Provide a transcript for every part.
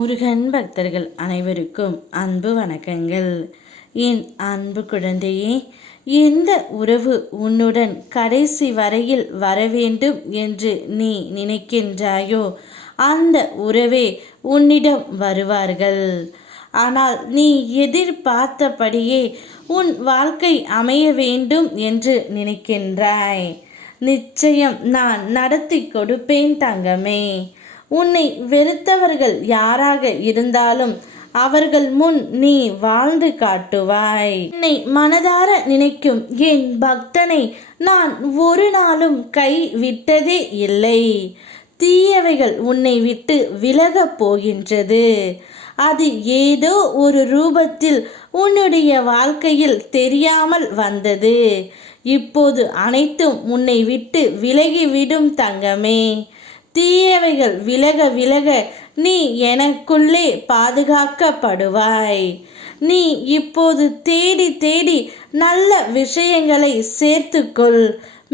முருகன் பக்தர்கள் அனைவருக்கும் அன்பு வணக்கங்கள். என் அன்பு குழந்தையே, எந்த உறவு உன்னுடன் கடைசி வரையில் வரவேண்டும் என்று நீ நினைக்கின்றாயோ அந்த உறவே உன்னிடம் வருவார்கள். ஆனால் நீ எதிர்பார்த்தபடியே உன் வாழ்க்கை அமைய வேண்டும் என்று நினைக்கின்றாய். நிச்சயம் நான் நடத்தி கொடுப்பேன் தங்கமே. உன்னை வெறுத்தவர்கள் யாராக இருந்தாலும் அவர்கள் முன் நீ வாழ்ந்து காட்டுவாய். என்னை மனதார நினைக்கும் என் பக்தனை நான் ஒரு நாளும் கை விட்டதே இல்லை. தீயவைகள் உன்னை விட்டு விலகப் போகின்றது. அது ஏதோ ஒரு ரூபத்தில் உன்னுடைய வாழ்க்கையில் தெரியாமல் வந்தது. இப்போது அனைத்தும் உன்னை விட்டு விலகிவிடும் தங்கமே. தீயவைகள் விலக விலக நீ எனக்குள்ளே பாதுகாக்கப்படுவாய். நீ இப்போது தேடி தேடி நல்ல விஷயங்களை சேர்த்துக்கொள்.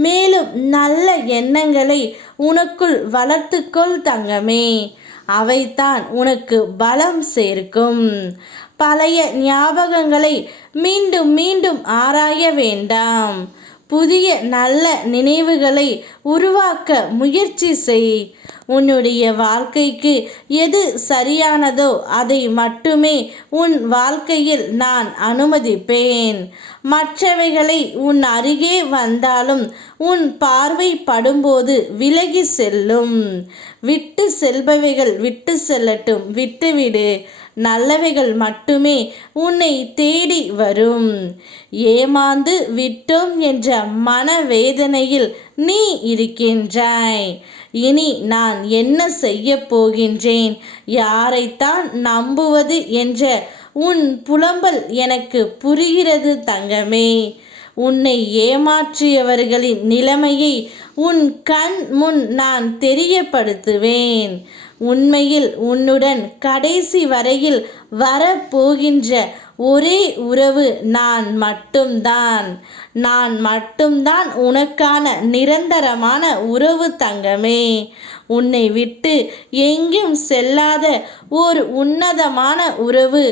மேலும் நல்ல எண்ணங்களை உனக்குள் வளர்த்துக்கொள் தங்கமே. அவைதான் உனக்கு பலம் சேர்க்கும். பழைய ஞாபகங்களை மீண்டும் மீண்டும் ஆராய வேண்டாம். புதிய நல்ல நினைவுகளை உருவாக்க முயற்சி செய். உன்னுடைய வாழ்க்கைக்கு எது சரியானதோ அதை மட்டுமே உன் வாழ்க்கையில் நான் அனுமதிப்பேன். மற்றவைகளை உன் அருகே வந்தாலும் உன் பார்வை படும்போது விலகி செல்லும். விட்டு செல்பவைகள் விட்டு செல்லட்டும், விட்டுவிடு. நல்லவைகள் மட்டுமே உன்னை தேடி வரும். ஏமாந்து விட்டோம் என்ற மனவேதனையில் நீ இருக்கின்றாய். இனி நான் என்ன செய்ய போகின்றேன், யாரைத்தான் நம்புவது என்ற உன் புலம்பல் எனக்கு புரிகிறது தங்கமே. உன்னை ஏமாற்றியவர்களின் நிலைமையை உன் கண் முன் நான் தெரியப்படுத்துவேன். உண்மையில் உன்னுடன் கடைசி வரையில் வரப்போகின்ற ஒரே உறவு நான் மட்டும்தான். நான் மட்டும்தான் உனக்கான நிரந்தரமான உறவு தங்கமே. உன்னை விட்டு எங்கும் செல்லாத ஓர் உன்னதமான உறவு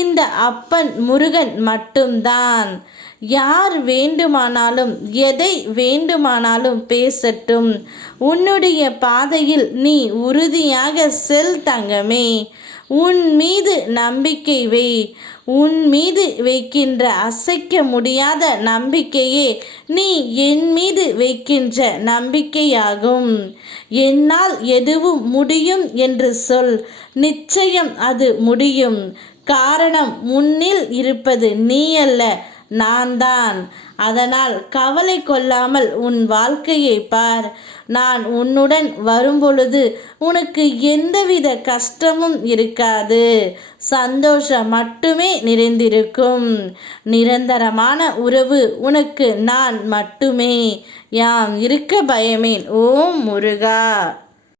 இந்த அப்பன் முருகன் மட்டும்தான். யார் வேண்டுமானாலும் எதை வேண்டுமானாலும் பேசட்டும். உன்னுடைய பாதையில் நீ உறுதியாக செல் தங்கமே. உன் மீது நம்பிக்கை வை. உன் மீது வைக்கின்ற அசைக்க முடியாத நம்பிக்கையே நீ என் மீது வைக்கின்ற நம்பிக்கையாகும். என்னால் எதுவும் முடியும் என்று சொல். நிச்சயம் அது முடியும். காரணம், முன்னில் இருப்பது நீ அல்ல, நான் தான். அதனால் கவலை கொள்ளாமல் உன் வாழ்க்கையை பார். நான் உன்னுடன் வரும்பொழுது உனக்கு எந்தவித கஷ்டமும் இருக்காது. சந்தோஷம் மட்டுமே நிறைந்திருக்கும். நிரந்தரமான உறவு உனக்கு நான் மட்டுமே. யாம் இருக்க பயமேன். ஓம் முருகா.